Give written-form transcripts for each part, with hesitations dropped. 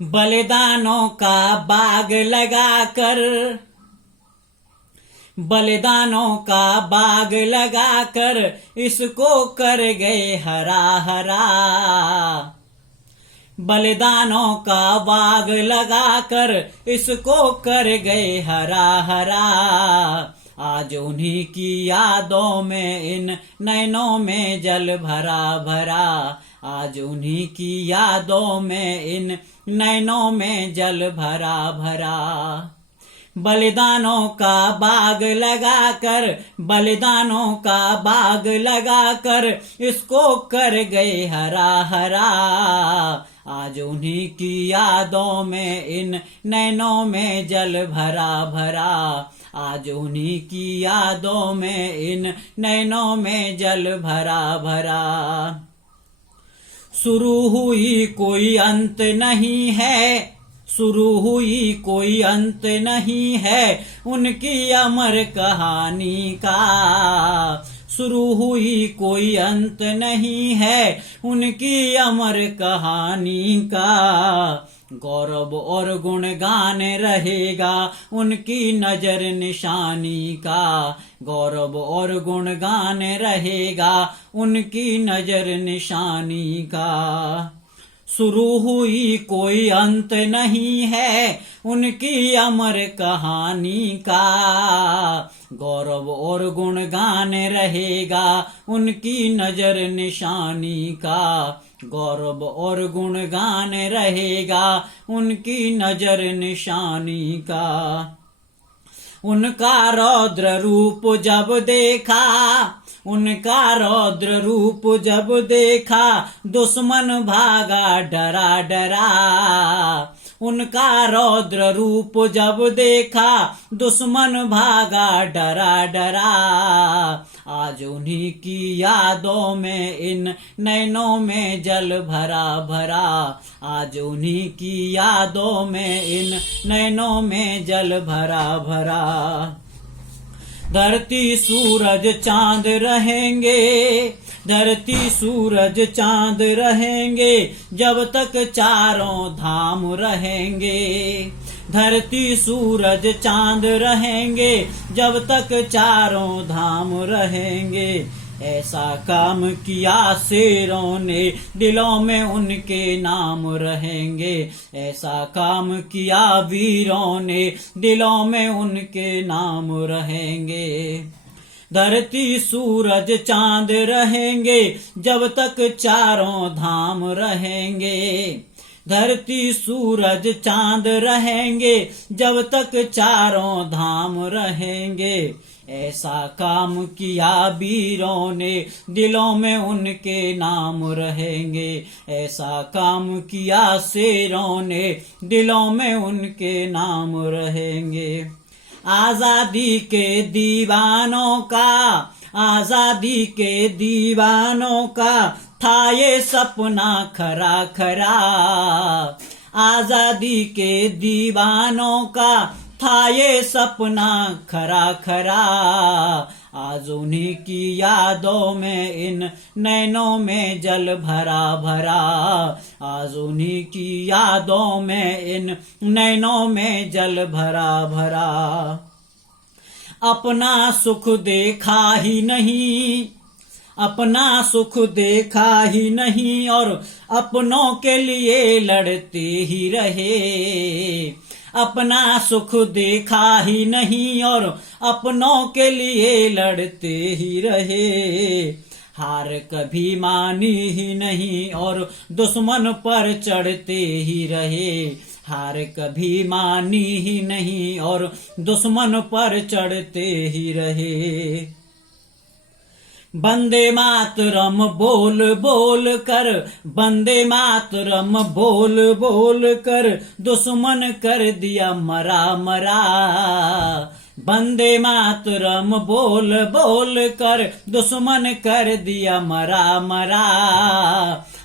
बलिदानों का बाग लगाकर, बलिदानों का बाग लगाकर इसको कर गए हरा हरा। बलिदानों का बाग लगाकर इसको कर गए हरा हरा। आज उन्हीं की यादों में इन नैनों में जल भरा भरा। आज उन्हीं की यादों में इन नैनों में जल भरा भरा। बलिदानों का बाग लगाकर, बलिदानों का बाग लगाकर इसको कर गए हरा हरा। आज उन्हीं की यादों में इन नैनों में जल भरा भरा। आज उन्हीं की यादों में इन नैनों में जल भरा भरा। शुरू हुई कोई अंत नहीं है, शुरू हुई कोई अंत नहीं है उनकी अमर कहानी का। शुरू हुई कोई अंत नहीं है उनकी अमर कहानी का। गौरव और गुणगान रहेगा उनकी नजर निशानी का। गौरव और गुणगान रहेगा उनकी नजर निशानी का। शुरू हुई कोई अंत नहीं है उनकी अमर कहानी का। गौरव और गुणगान रहेगा उनकी नजर निशानी का। गौरव और गुणगान रहेगा उनकी नजर निशानी का। उनका रौद्र रूप जब देखा, उनका रौद्र रूप जब देखा दुश्मन भागा डरा डरा। उनका रौद्र रूप जब देखा दुश्मन भागा डरा डरा। आज उन्हीं की यादों में इन नैनों में जल भरा भरा। आज उन्हीं की यादों में इन नैनों में जल भरा भरा। धरती सूरज चांद रहेंगे, धरती सूरज चांद रहेंगे जब तक चारों धाम रहेंगे। धरती सूरज चांद रहेंगे जब तक चारों धाम रहेंगे। ऐसा काम किया शेरों ने दिलों में उनके नाम रहेंगे। ऐसा काम किया वीरों ने दिलों में उनके नाम रहेंगे। धरती सूरज चांद रहेंगे जब तक चारों धाम रहेंगे। धरती सूरज चांद रहेंगे जब तक चारों धाम रहेंगे। ऐसा काम किया वीरों ने दिलों में उनके नाम रहेंगे। ऐसा काम किया शेरों ने दिलों में उनके नाम रहेंगे। आजादी के दीवानों का, आजादी के दीवानों का था ये सपना खरा खरा। आजादी के दीवानों का था ये सपना खरा खरा। आज उन्हीं की यादों में इन नैनों में जल भरा भरा। आज उन्हीं की यादों में इन नैनों में जल भरा भरा। अपना सुख देखा ही नहीं, अपना सुख देखा ही नहीं और अपनों के लिए लड़ते ही रहे। अपना सुख देखा ही नहीं और अपनों के लिए लड़ते ही रहे। हार कभी मानी ही नहीं और दुश्मन पर चढ़ते ही रहे। हार कभी मानी ही नहीं और दुश्मन पर चढ़ते ही रहे। वंदे मातरम बोल बोल कर, वंदे मातरम बोल बोल कर दुश्मन कर दिया मरा मरा। वंदे मातरम बोल बोल कर दुश्मन कर दिया मरा मरा।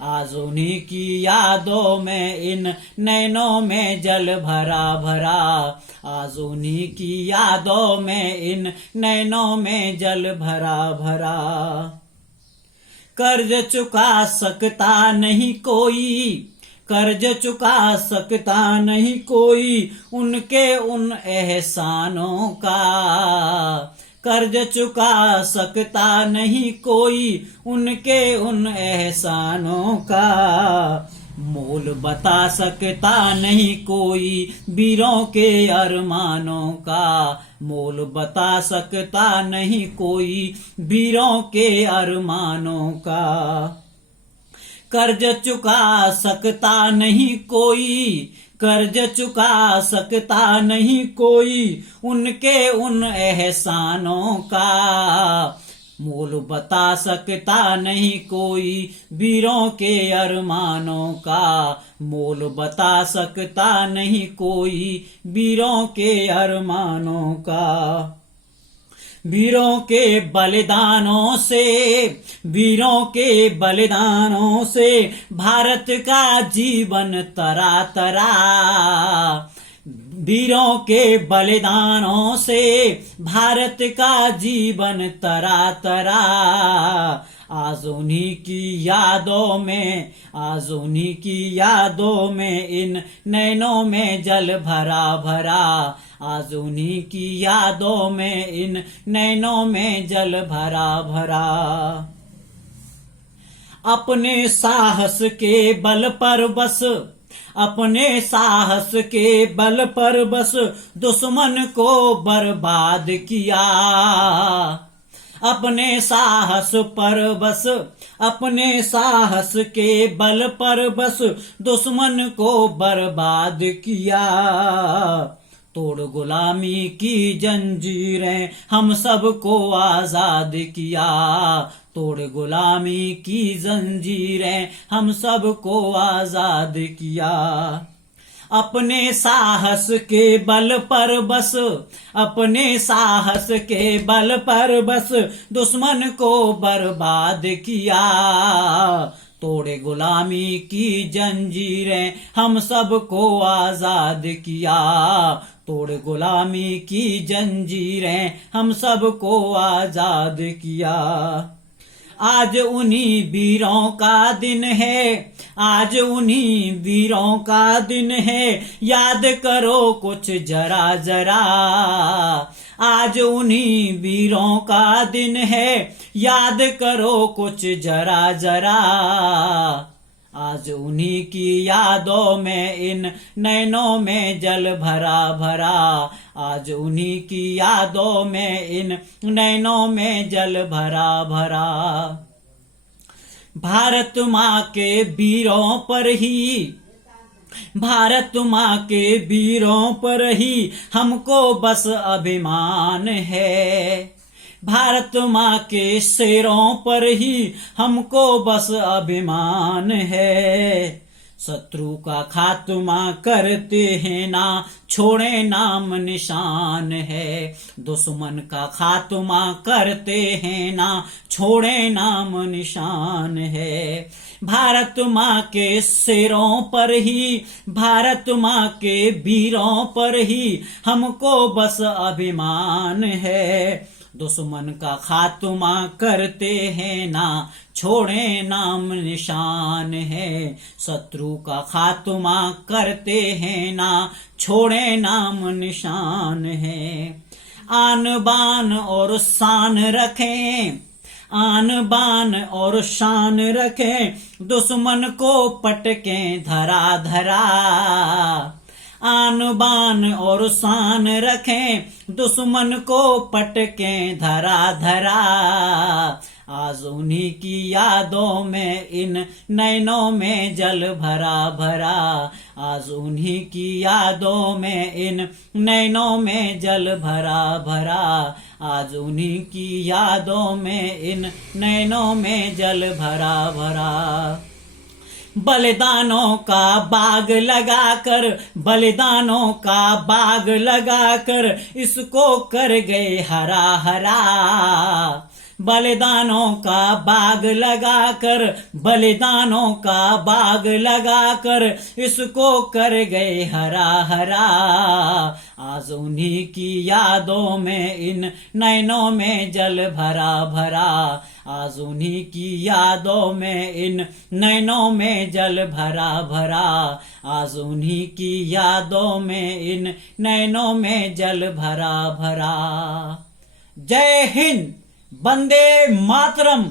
आज उन्हीं की यादों में इन नैनों में जल भरा भरा। आज उन्हीं की यादों में इन नैनों में जल भरा भरा। कर्ज चुका सकता नहीं कोई, कर्ज चुका सकता नहीं कोई उनके उन एहसानों का। कर्ज चुका सकता नहीं कोई उनके उन एहसानों का। मोल बता सकता नहीं कोई वीरों के अरमानों का। मोल बता सकता नहीं कोई वीरों के अरमानों का। कर्ज चुका सकता नहीं कोई, कर्ज चुका सकता नहीं कोई उनके उन एहसानों का। मोल बता सकता नहीं कोई वीरों के अरमानों का। मोल बता सकता नहीं कोई वीरों के अरमानों का। वीरों के बलिदानों से, वीरों के बलिदानों से भारत का जीवन तरा तरा। वीरों के बलिदानों से भारत का जीवन तरा तरा। आज उन्हीं की यादों में, आज उन्हीं की यादों में इन नैनों में जल भरा भरा। आज उन्हीं की यादों में इन नैनों में जल भरा भरा। अपने साहस के बल पर बस, अपने साहस के बल पर बस दुश्मन को बर्बाद किया। अपने साहस पर बस, अपने साहस के बल पर बस दुश्मन को बर्बाद किया। तोड़ गुलामी की जंजीरें हम सबको आजाद किया। तोड़ गुलामी की जंजीरें हम सबको आजाद किया। अपने साहस के बल पर बस, अपने साहस के बल पर बस दुश्मन को बर्बाद किया। तोड़े गुलामी की जंजीरें हम सबको आजाद किया। तोड़ गुलामी की जंजीरें हम सबको आजाद किया। आज उन्हीं वीरों का दिन है, आज उन्हीं वीरों का दिन है, याद करो कुछ जरा जरा। आज उन्हीं वीरों का दिन है, याद करो कुछ जरा जरा। आज उन्हीं की यादों में इन नैनों में जल भरा भरा। आज उन्हीं की यादों में इन नैनों में जल भरा भरा। भारत माँ के वीरों पर ही, भारत माँ के वीरों पर ही हमको बस अभिमान है। भारत माँ के शेरों पर ही हमको बस अभिमान है। शत्रु का खात्मा करते हैं ना छोड़े नाम निशान है। दुश्मन का खात्मा करते हैं ना छोड़े नाम निशान है। भारत माँ के शेरों पर ही, भारत माँ के वीरों पर ही हमको बस अभिमान है। दुश्मन का खात्मा करते हैं ना छोड़े नाम निशान है। शत्रु का खात्मा करते हैं ना छोड़े नाम निशान है। आन बान और शान रखें, आन बान और शान रखें, दुश्मन को पटकें धरा धरा। आन बान और शान रखें, दुश्मन को पटकें धरा धरा। आज उन्हीं की यादों में इन नैनों में जल भरा भरा। आज उन्हीं की यादों में इन नैनों में जल भरा भरा। आज उन्हीं की यादों में इन नैनों में जल भरा भरा। बलिदानों का बाग लगाकर, बलिदानों का बाग लगाकर इसको कर गए हरा हरा। बलिदानों का बाग लगाकर, बलिदानों का बाग लगाकर इसको कर गए हरा हरा। आज उन्हीं की यादों में इन नैनों में जल भरा भरा। आज उन्हीं की यादों में इन नैनों में जल भरा भरा। आज उन्हीं की यादों में इन नैनों में जल भरा भरा। जय हिंद, वंदे मातरम।